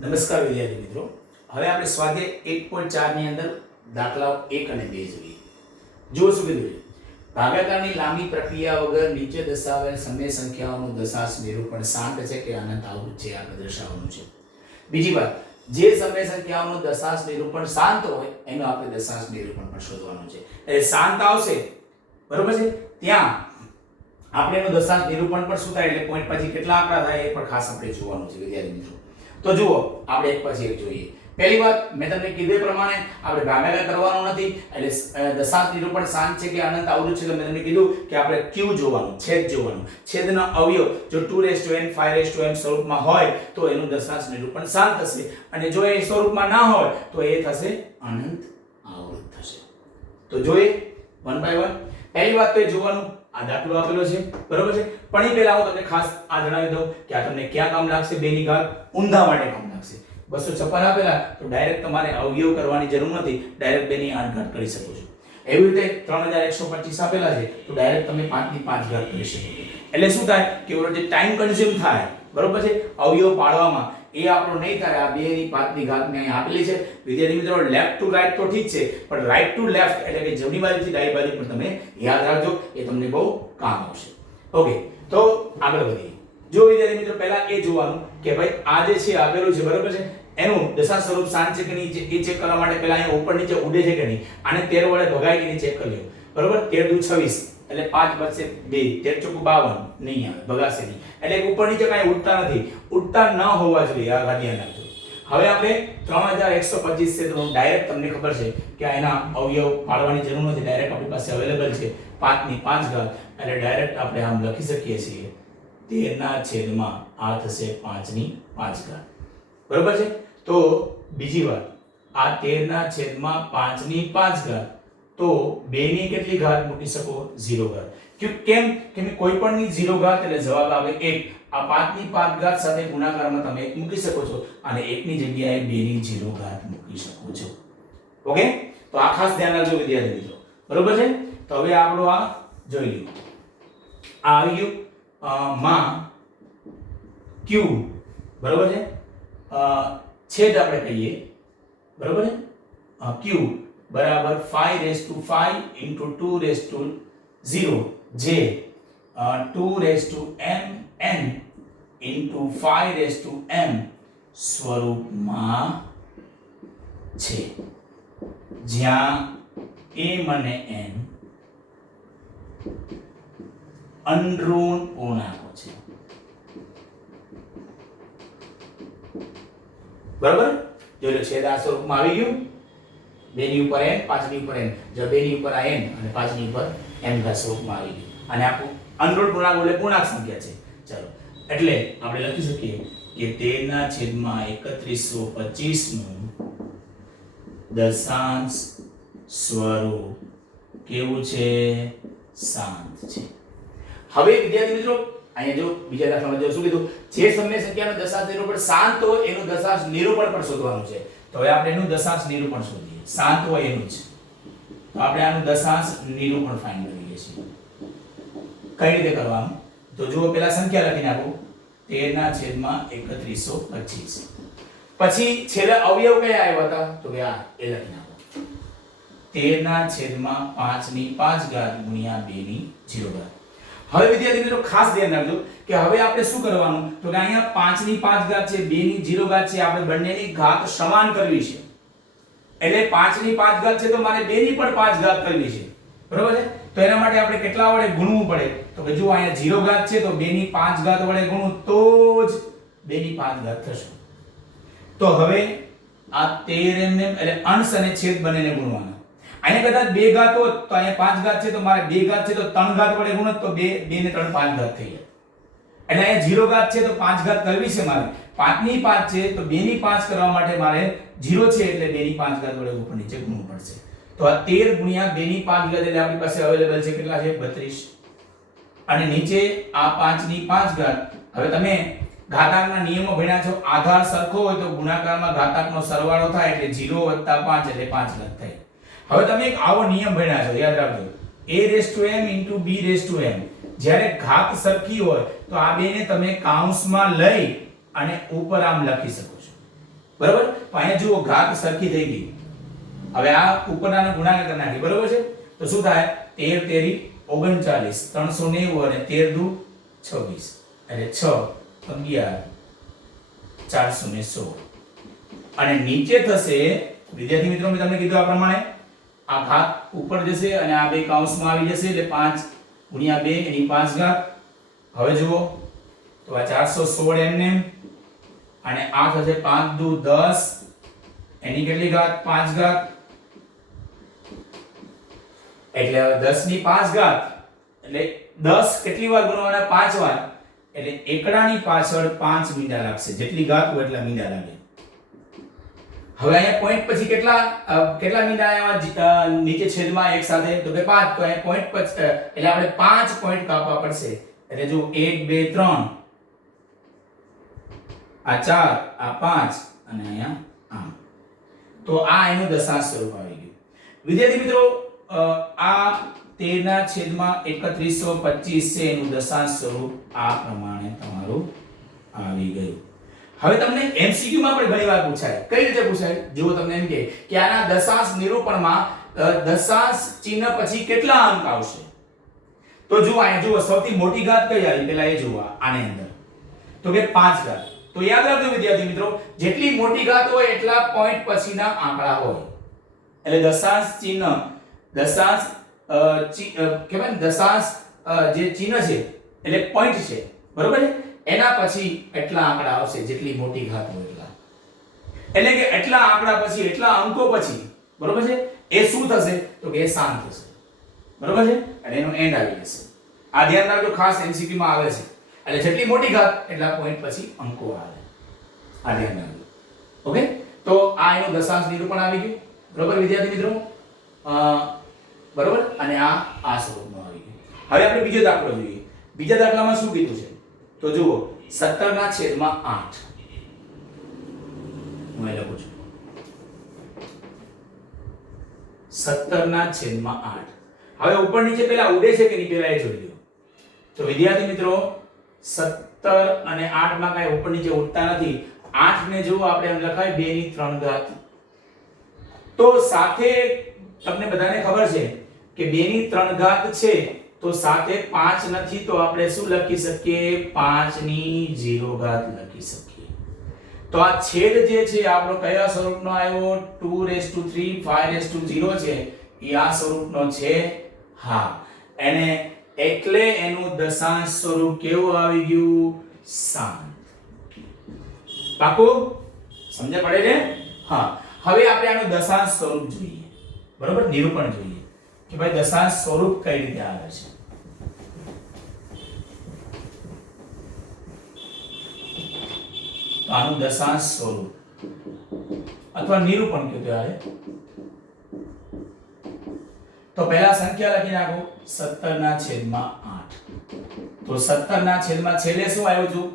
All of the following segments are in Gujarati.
નમસ્કાર વિદ્યાર્થી મિત્રો, હવે આપણે સ્વાધ્યાય 1.4 ની અંદર દાખલાઓ 1 અને 2 જોઈએ. જુઓ શું કીધું છે. ભાગાકારની લાંબી પ્રક્રિયા વગર નીચે દર્શાવેલ સમય સંખ્યાઓનું દશાંશ નિરૂપણ શાંત છે કે અનંત આવૃત છે આ દર્શાવવાનું છે. બીજી વાત, જે સમય સંખ્યાઓનું દશાંશ નિરૂપણ શાંત હોય એનું આપણે દશાંશ નિરૂપણ પણ શોધવાનું છે. એટલે શાંત આવશે બરોબર છે, ત્યાં આપણે એનું દશાંશ નિરૂપણ પણ શું થાય એટલે પોઈન્ટ પછી કેટલા આંકડા થાય એ પણ ખાસ આપણે જોવાનું છે વિદ્યાર્થી મિત્રો. તો જુઓ આપણે એક પછી એક જોઈએ. પહેલી વાત, મેં તમને કીધું પ્રમાણે આપણે ભાગાકાર કરવાનો નથી, એટલે દશાંશ નિરૂપણ શાંત છે કે અનંત આવૃત છે. તો મેં તમને કીધું કે આપણે q જોવાનું, છેદ જોવાનું. છેદનો અવયવ જો 2n 5m સ્વરૂપમાં હોય તો એનું દશાંશ નિરૂપણ શાંત થશે, અને જો એ સ્વરૂપમાં ના હોય તો એ થશે અનંત આવૃત થશે. તો જોઈએ વન બાય વન. પહેલી વાત તો એ જોવાનું, આ દાખલો આપેલો છે બરોબર છે, પણ એ પહેલા હું તમને ખાસ આ જણાવી દઉં કે આ તમને ક્યાં કામ લાગશે. 2 ની ઘાત ઊંધા માટે કામ લાગશે. 256 આપેલા તો ડાયરેક્ટ તમારે અવયવ કરવાની જરૂર નથી, ડાયરેક્ટ 2 ની 8 ઘાત કરી શકો છો. એવી રીતે 3125 આપેલા છે તો ડાયરેક્ટ તમે 5 ની 5 ઘાત કરી શકો છો. એટલે શું થાય કે ઓલો જે ટાઈમ કન્ઝ્યુમ થાય બરોબર છે અવયવ પાડવામાં, એ આપણો નહીં થાય. આ 2 ની 5 ની ઘાત ને અહીં આપેલી છે વિદ્યાર્થી મિત્રો. લેફ્ટ ટુ રાઈટ તો ઠીક છે, પણ રાઈટ ટુ લેફ્ટ એટલે કે જમણી બાજુથી ડાબી બાજુ પણ તમે યાદ રાખજો, એ તમને બહુ કામ આવશે. ઓકે, તો આગળ વધીએ. જો વિદ્યાર્થી મિત્રો પહેલા એ જોવાનું કે ભાઈ આ જે છે આપેલું છે બરોબર છે, એનું દશાંશ સ્વરૂપ શાંત છે કે નહીં એ ચેક કરવા માટે પહેલા અહીંયા ઉપર નીચે ઉડે છે કે નહીં, આને 13 વડે ભગાય કે નહીં ચેક કરી લો બરોબર. 13 દુ 26 એટલે 5 બચશે 2, 13 ચોક 52 નહીં આવે, ભગાશે નહીં. એટલે ઉપર નીચે કાંઈ ઉડતા નથી, ઉડતા ન હોવા જોઈએ, આ ધ્યાન રાખજો. હવે આપણે 3125 છે તો ડાયરેક્ટ તમને ખબર છે કે એના અવયવ પાડવાની જરૂર નથી, ડાયરેક્ટ આપણી પાસે અવેલેબલ છે 5 ની 5 ઘાત. એટલે ડાયરેક્ટ આપણે આમ લખી શકીએ છીએ 13 ના છેદમાં આ થશે 5 ની 5 ઘાત બરોબર છે. તો બીજી વાત, આ 13 ના છેદમાં 5 ની 5 ઘાત તો 2 ની કેટલી ઘાત મૂકી શકો? 0 ઘાત. કેમ કે કોઈ પણ ની 0 ઘાત એટલે જવાબ આવે 1. આ 5 ની 5 ઘાત સાથે ગુણાકારમાં તમે 1 મૂકી શકો છો, અને 1 ની જગ્યાએ 2 ની 0 ઘાત મૂકી શકો છો. ઓકે, તો આ ખાસ ધ્યાન રાખજો વિદ્યાર્થી મિત્રો બરોબર છે. તો હવે આપણો આ જોઈ લો, આ આવી ગયું માં q બરોબર છે, છેદ આપણે કહીએ બરોબર છે. q બરાબર 5 into 2 જે 2m into 5m સ્વરૂપમાં છે, જ્યાં m અને n અનઋણ પૂર્ણાંકો છે બરાબર. જોઈ લો, છેદ આ સ્વરૂપમાં આવી ગયું, 2 ની ઉપર n 5 ની ઉપર n, જો 2 ની ઉપર આ n અને 5 ની ઉપર m ઘાત સ્વરૂપમાં આવી ગયું, અને આપણું અનઋણ પૂર્ણાંક એટલે પૂર્ણાંક સંખ્યા છે. ચલો, એટલે આપણે લખી શકીએ કે 13 ના છેદમાં 3125 નું દશાંશ સ્વરૂપ કેવું છે? શાંત છે. હવે વિદ્યાર્થી મિત્રો અહીંયા જો બીજા દાખલામાં જો શું કીધું, જે સમય સંખ્યાનો દશાંશ નિરૂપણ શાંત હોય એનું દશાંશ નિરૂપણ પણ શોધવાનું છે. તો હવે આપણે એનું દશાંશ નિરૂપણ શોધીએ, શાંત હોય એનું જ. તો આપણે આનું દશાંશ નિરૂપણ ફાઇન્ડ કરીએ છીએ. કઈ રીતે કરવાનું? તો જુઓ, પહેલા સંખ્યા લખી નાખો 13 ના છેદમાં 3125, પછી છેલ્લા અવયવ કયા આવ્યા હતા તો કે આ એ લખી નાખો 13 ના છેદમાં 5 ની 5 ઘાત ગુણ્યા 2 ની 0 ઘાત. હવે વિદ્યાર્થી મિત્રો ખાસ ધ્યાન રાખજો કે હવે આપણે શું કરવાનું તો કે અહીંયા 5 ની 5 ઘાત છે, 2 ની 0 ઘાત છે, આપણે બંનેની ઘાત સમાન કરવી છે. એટલે 5 ની 5 ઘાત છે તો મારે 2 ની પણ 5 ઘાત કરવી છે બરોબર છે. તો એના માટે આપણે કેટલા વડે ગુણવું પડે તો કે જો અહીંયા 0 ઘાત છે તો 2 ની 5 ઘાત વડે ગુણું તો જ 2 ની 5 ઘાત થશે. તો હવે આ 13 એટલે અંશ અને છેદ બંનેને ગુણવાના. અહીંયા કદાચ 2 ઘાત હોત તો અહીંયા 5 ઘાત છે તો મારે 2 ઘાત છે તો 3 ઘાત વડે ગુણત તો 2 ને 3 5 ઘાત થઈ જાય. એટલે અહીંયા 0 ઘાત છે તો 5 ઘાત કરવી છે મારે, 5 ની 5 છે તો 2 ની 5 કરવા માટે મારે 0 છે એટલે 2 ની 5 ઘાત વડે ઉપર નીચે ગુણવું પડશે. તો આ 13 ગુણ્યા 2 ની 5 ઘાત એટલે આપણી પાસે અવેલેબલ છે કેટલા છે? 32. અને નીચે આ 5 ની 5 ઘાત. હવે તમે ઘાતાંકના નિયમો ભણ્યા છો, આધાર સરખો હોય તો ગુણાકારમાં ઘાતાંકનો સરવાળો થાય એટલે 0 + 5 એટલે 5 ઘાત થાય. હવે તમે એક આવો નિયમ ભણ્યા છો, યાદ રાખજો, a m * b m જ્યારે ઘાત સરખી હોય તો આ બેને તમે કૌંસમાં લઈ અને ઉપર આમ લખી શકો છો, બરાબર. તો અહીંયા જુઓ ઘાત સરખી થઈ ગઈ. હવે આ ઉપરનાનો ગુણાકાર કરી નાખી, બરાબર છે. તો શું થાય? 13 તેરી 39, 390 અને 13 દુ 26 એટલે 6 11 416. અને નીચે થશે વિદ્યાર્થી મિત્રો, મેં તમને કીધું આ પ્રમાણે આ ઘાત ઉપર જશે અને આ બે કૌંસમાં આવી જશે એટલે 5 ગુણ્યા 2 એની 5 ઘાત. હવે જુઓ તો આ 416 એમને અને આ થશે 5 દુ 10 એની કેટલી ઘાત? 5 ઘાત. એટલે 10 ની 5 ઘાત એટલે 10 કેટલી વાર ગુણવાના? 5 વાર. એટલે એકડાની પાછળ 5 મીંડા લાગશે. જેટલી ઘાત હોય એટલા મીંડા લાગે. હવે અહીંયા પોઈન્ટ પછી કેટલા મીંડા આવ્યા નીચે છેદમાં એક સાથે? તો કે 5. તો અહીંયા પોઈન્ટ પછી એટલે આપણે 5 પોઈન્ટ કાપવા પડશે. એટલે જો 1 2 3 આ 4 આ 5 અને અહીંયા આમ. તો આ એનું દશાંશ સ્વરૂપ આવી ગયું. વિદ્યાર્થી મિત્રો આ 13/3125 છે એનું દશાંશ સ્વરૂપ આ પ્રમાણે તમારું આવી ગયું. હવે તમને MCQ માં પણ ઘણી વાર પૂછાય. કઈ રીતે પૂછાય? જુઓ તમને એમ કે આના દશાંશ નિરૂપણમાં દશાંશ ચિહ્ન પછી કેટલા અંક આવશે? તો જુઓ અહીંયા જુઓ સૌથી મોટી ઘાત કઈ આવી? પહેલા એ જુઓ આની અંદર. તો કે 5 ઘાત. તો યાદ રાખજો વિદ્યાર્થી મિત્રો, જેટલી મોટી ઘાત હોય એટલા પોઈન્ટ પછીના આંકડા હોય. એટલે દશાંશ ચિહ્ન દશાંશ કહેવાય ને, દશાંશ જે ચિહ્ન છે એટલે પોઈન્ટ છે, બરોબર છે, એના પછી એટલા આંકડા આવશે જેટલી મોટી ઘાત હોય એટલા. એટલે કે એટલા આંકડા પછી એટલા અંકો પછી, બરોબર છે, એ શું થશે? તો કે એ શાંત થશે, બરોબર છે, અને એનો એન્ડ આવી જશે. આ ધ્યાન રાખજો, ખાસ MCQ માં આવે છે. એટલે જેટલી મોટી ઘાત એટલા પોઈન્ટ પછી અંકો આવે. આ ધ્યાન રાખજો. ઓકે, તો આ એનું દશાંશ નિરૂપણ આવી ગયું, બરોબર વિદ્યાર્થી મિત્રો. બરોબર, અને આ સ્વરૂપમાં આવી ગયું. હવે આપણે બીજો દાખલો જોઈએ. બીજા દાખલામાં શું કીધું છે? તો જુઓ 17/8 હું અહીં લખું છું 17/8. હવે ઉપર નીચે પેલા ઉડે છે કે નહીં પેલા એ જોઈ લો. તો વિદ્યાર્થી મિત્રો 17 અને 8 માં કાંઈ ઉપર નીચે ઉડતા નથી. 8 ને જો આપણે એમ લખાય 2 ની 3 ઘાત. તો સાથે તમને બધાને ખબર છે કે 2 ની 3 ઘાત છે તો સાથે 5 નથી, તો આપણે શું લખી શકીએ? 5 ની 0 ઘાત લખી શકીએ. તો આ છેદ જે છે આપણો કયા સ્વરૂપનો આવ્યો? 2⁵3 5⁵0 છે. એ આ સ્વરૂપનો છે. હા, એને એટલે એનું દશાંશ સ્વરૂપ કેવું આવી ગયું? શાંત. પાકું સમજ પડે છે? હા. હવે આપણે આનું દશાંશ સ્વરૂપ જોઈએ, બરોબર, નિરૂપણ જોઈએ કે ભાઈ દશાંશ સ્વરૂપ કઈ રીતે આવે છે. આનું દશાંશ સ્વરૂપ અથવા નિરૂપણ કીધું ત્યારે તો પહેલા સંખ્યા લખી નાખો 17/8. તો 17/8 છેલ્લે શું આવ્યું હતું?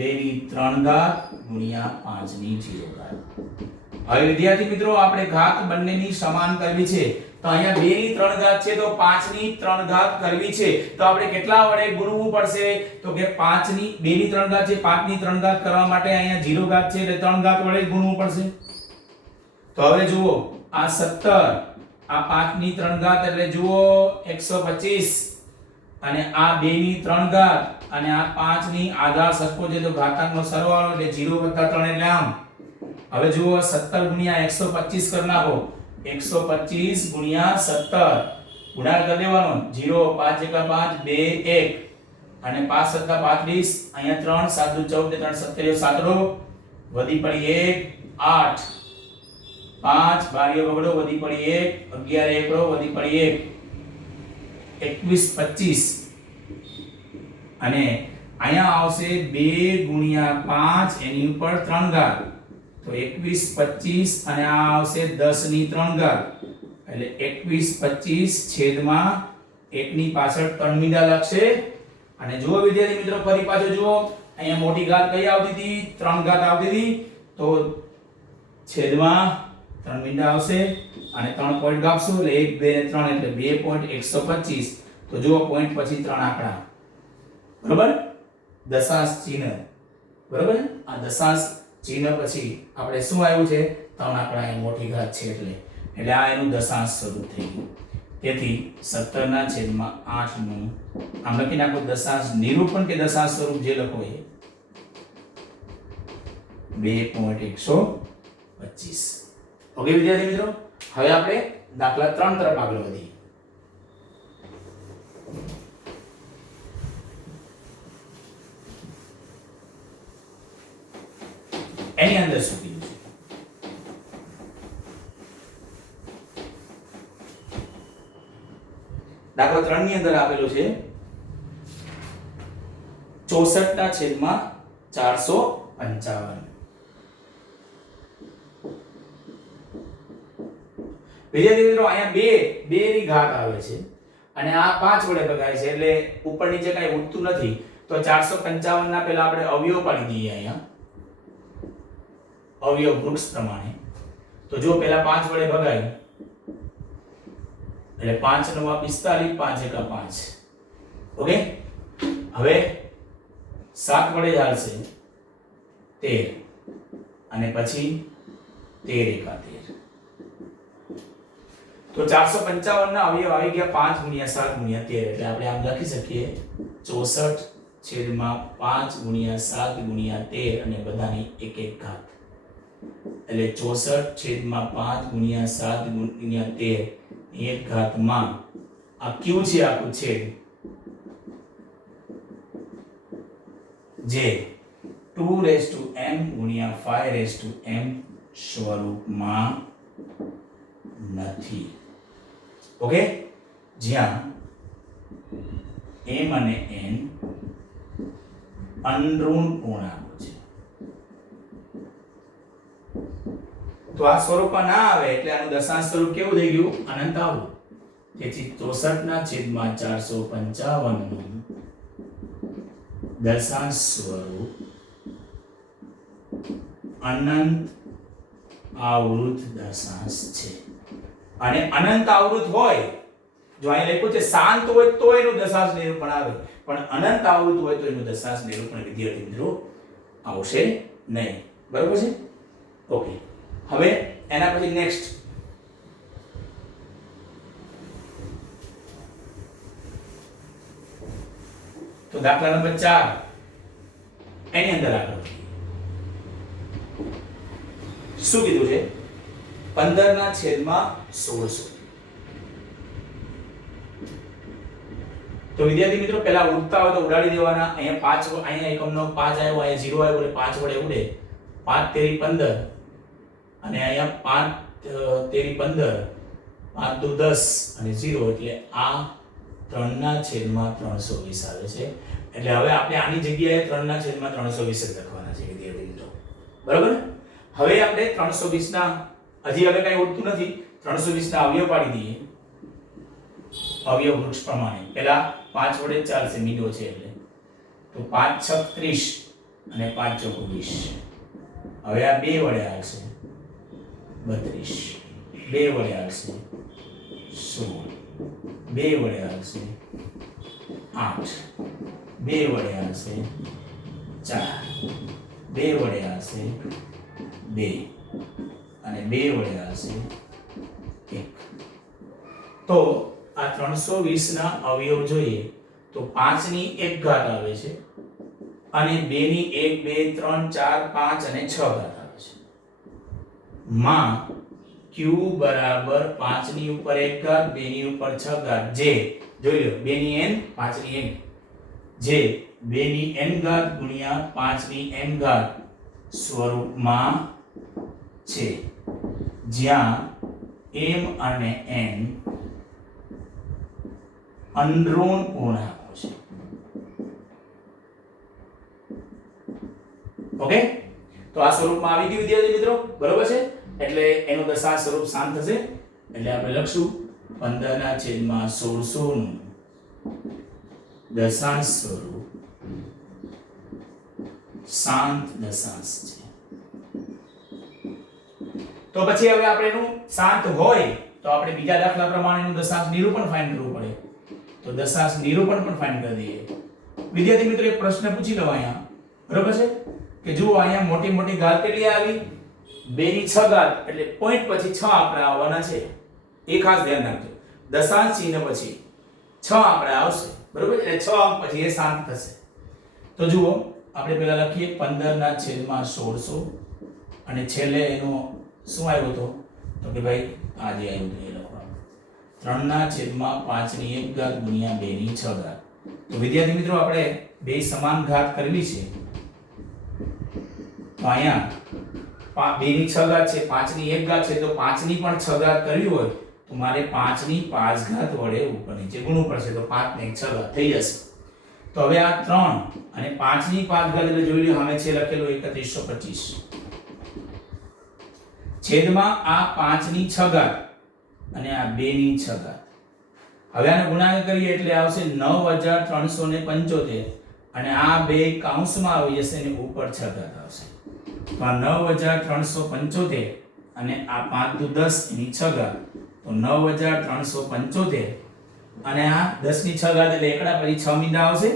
2 ની 3 ઘાત ગુણ્યા 5 ની 0 ઘાત. હવે વિદ્યાર્થી મિત્રો આપણે ઘાત બંનેની સમાન કરવી છે. તો અહીંયા 2 ની 3 ઘાત છે તો 5 ની 3 ઘાત કરવી છે. તો આપણે કેટલા વડે ગુણવું પડશે? તો કે 5 ની 2 ની 3 ઘાત છે, 5 ની 3 ઘાત કરવા માટે અહીંયા 0 ઘાત છે એટલે 3 ઘાત વડે ગુણવું પડશે. તો હવે જુઓ આ 17 આ 5 ની 3 ઘાત એટલે જુઓ 125 અને આ 2 ની 3 ઘાત અને આ 5 ની આધાર સરખો છે તો ઘાતાંકનો સરવાળો એટલે 0 + 3 એટલે આમ. હવે જુઓ 17 ગુણ્યા 125 કરી નાખો. 125 ગુણ્યા 17 ગુણાકાર કરી દેવાનો. 0 5 × 5 2 1 અને 5 + 35 અહીંયા 3 7 × 14 3 17 વધી પડી 1 8 5 બારીઓ બગડો વધી પડી 1 11 એકડો વધી પડી 1 21 25 અને અહીંયા આવશે 2 ગુણ્યા 5 એની ઉપર 3 ઘાત તો 21 25 અને આ આવશે 10 ની 3 ઘાત એટલે 21 25 છેદમાં 1 ની પાછળ 3 મીંડા લાગશે. અને જુઓ વિદ્યાર્થી મિત્રો ફરી પાછો જુઓ અહીંયા મોટી ઘાત કઈ આવતી હતી? 3 ઘાત આવતી હતી તો છેદમાં 3 મીંડા આવશે અને 3 પોઈન્ટ કાપશું એટલે 1 2 3 એટલે 2.125. તો જુઓ પોઈન્ટ પછી 3 આંકડા બરોબર, દશાંશ ચિહ્ન, બરોબર. આ દશાંશ ચિહ્ન પછી આપણે શું આવ્યું છે, 3 આંકડા મોટી ઘાત છે એટલે આ એનું દશાંશ સ્વરૂપ થઈ ગયું. તેથી 17/8 નું આમ લખી નાખો દશાંશ નિરૂપણ કે દશાંશ સ્વરૂપ જે લખો એ 2.125. ઓકે વિદ્યાર્થી મિત્રો, હવે આપણે દાખલા 3 તરફ આગળ વધીએ. એની અંદર શું કીધું છે? દાખલા 3 ની અંદર આપેલું છે 64/455. વિદ્યાર્થી મિત્રો, અહીંયા 2 ની ઘાત આવે છે અને આ 5 વડે ભગાય છે એટલે ઉપર નીચે કાંઈ ઉડતું નથી. તો 455 ના પહેલા આપણે અવયવ પાડી દઈએ અહીંયા, અવયવ વૃક્ષ પ્રમાણે. તો જો પહેલા 5 વડે ભગાય એટલે 5 * 9 = 45, 5 * 1 = 5. ઓકે, હવે 7 વડે ચાલશે 13 અને પછી 13 * 1 = 13. તો 455 ના અવયવ આવી ગયા 5 × 7 × 13 એટલે આપણે આમ લખી શકીએ 64/5 × 7 × 13 અને બધાની એક એક ઘાત એટલે 64/5 × 7 × 13 એક ઘાતમાં આ ક્યુ છે આખું છેદ જે 2m × 5m સ્વરૂપમાં નથી. ઓકે, જ્યાં m અને n અનઋણ પૂર્ણાંકો છે. તો આ સ્વરૂપમાં ના આવે એટલે આનું દશાંશ સ્વરૂપ કેવું થઈ ગયું? અનંત આવૃત. તેથી 64/455 નું દશાંશ સ્વરૂપ અનંત આવૃત દશાંશ છે. અને અનંત આવૃત હોય, જો અહીં લખ્યું છે શાંત હોય તો એનું દશાંશ નિરૂપણ આવે, પણ અનંત આવૃત હોય તો એનું દશાંશ નિરૂપણ વિદ્યાર્થી મિત્રો આવશે નહીં. બરોબર છે? ઓકે, હવે એના પછી નેક્સ્ટ તો દાખલા નંબર 4 એની અંદર આગળ શું કીધું છે? 15/1600. તો વિદ્યાર્થી મિત્રો પહેલા ઉડતા હોય તો ઉડાડી દેવાના. અહીંયા 5, અહીંયા એકમનો 5 આવ્યો, અહીંયા 0 આવ્યો એટલે 5 વડે ઉડે. 5 તેરી 15 અને અહીંયા 5 તેરી 15, 5 દુ 10 અને 0 એટલે આ 3/320 આવે છે. એટલે હવે આપણે આની જગ્યાએ 3/320 જ લખવાના છે વિદ્યાર્થી મિત્રો. બરાબર? હવે આપણે 320 ના હજી હવે કઈ ઉડતું નથી, 320 ના અવયવ પાડી દઈએ. અવયવ વૃક્ષ પ્રમાણે પહેલા 5 વડે ચાલશે, મીંડો છે એટલે. તો 5 × 6 = 30 અને 5 × 4 = 20. હવે આ 2 વડે આવશે 32, 2 વડે આવશે 16, 2 વડે આવશે 8, 2 વડે આવશે 4, 2 વડે આવશે 2 અને 2 વડે આવશે 1. તો આ 320 ના અવયવ જોઈએ તો 5 ની 1 ઘાત આવે છે અને 2 ની 1, 2, 3, 4, 5 અને 6 ઘાત આવે છે. માં q બરાબર 5 ની ઉપર 1 ઘાત, 2 ની ઉપર 6 ઘાત, જે જોઈ લો 2 ની n 5 ની n, જે 2 ની n ઘાત ગુણ્યા 5 ની n ઘાત સ્વરૂપમાં છે, જ્યાં m અને n અનઋણ પૂર્ણાંકો છે. ઓકે, તો આ સ્વરૂપમાં આવી ગયું વિદ્યાર્થી મિત્રો. બરોબર છે? એટલે એનું દશાંશ સ્વરૂપ શાંત થશે એટલે આપણે લખશું 15/1600 નું દશાંશ સ્વરૂપ શાંત દશાંશ છે. તો પછી હવે આપણે એનું શાંત હોય તો આપણે બીજા દાખલા પ્રમાણે એનું દશાંશ નિરૂપણ ફાઇન્ડ કરવું પડે. તો દશાંશ નિરૂપણ પણ ફાઇન્ડ કરી દઈએ. વિદ્યાર્થી મિત્રો એક પ્રશ્ન પૂછી લઉં અહીંયા, બરોબર છે કે જુઓ અહીંયા મોટી મોટી ઘાત કેટલી આવી? 2 ની 6 ઘાત એટલે પોઈન્ટ પછી 6 આંકડા આવવાના છે, એ ખાસ ધ્યાન રાખજો. દશાંશ ચિહ્ન પછી 6 આંકડા આવશે, બરોબર? એટલે 6 અંક પછી એ શાંત થશે. તો જુઓ આપણે પહેલા લખીએ 15/1600 અને છેલ્લે એનો શું આવ્યો તો કે ભાઈ આ જે આવ્યું તો એ લખવાનું 3/5 ગુણ્યા 2 ની 6 ઘાત. તો વિદ્યાર્થી મિત્રો આપણે બે સમાન ઘાત કરેલી છે, તો અહીંયા 2 ની 6 ઘાત છે, 5 ની 1 ઘાત છે, તો 5 ની પણ 6 ઘાત કરવી હોય તો મારે 5 ની 5 ઘાત વડે ઉપર નીચે ગુણવું પડશે, તો 5 ને 6 ઘાત થઈ જશે. તો હવે આ 3 અને 5 ની 5 ઘાત એટલે જોઈ લો સામે છે લખેલું 3125 છેદમાં આ 5 ની 6 ઘાત અને આ 2 ની 6 ઘાત. હવે આનો ગુણાકાર કરીએ એટલે આવશે 9375 અને આ બે કૌંસમાં આવી જશે અને ઉપર 6 ઘાત આવશે. તો આ 9375 અને આ 5 દુ 10 એની 6 ઘાત, તો 9375 અને આ 10 ની 6 ઘાત એટલે એકડા પછી 6 મીંડા આવશે.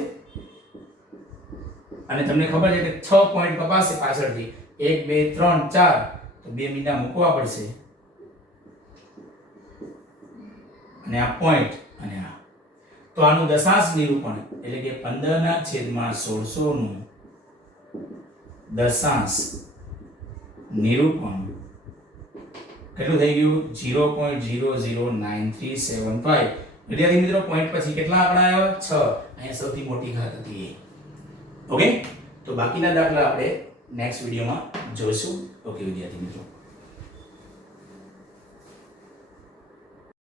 અને તમને ખબર છે કે 6 પોઈન્ટ કપાશે પાછળથી 1 2 3 4, તો 2 મીંડા મૂકવા પડશે અને આ પોઈન્ટ અને આ. તો આનું દશાંશ નિરૂપણ એટલે કે 15/1600 નું દશાંશ નિરૂપણ કેટલું થઈ ગયું? 0.009375. વિદ્યાર્થી મિત્રો પોઈન્ટ પછી કેટલા આંકડા આવ્યા? 6. અહીંયા સૌથી મોટી ઘાત હતી એ. ઓકે, તો બાકીના દાખલા આપણે નેક્સ્ટ વિડીયોમાં જોઈશું. ઓકે વિદ્યાર્થી મિત્રો.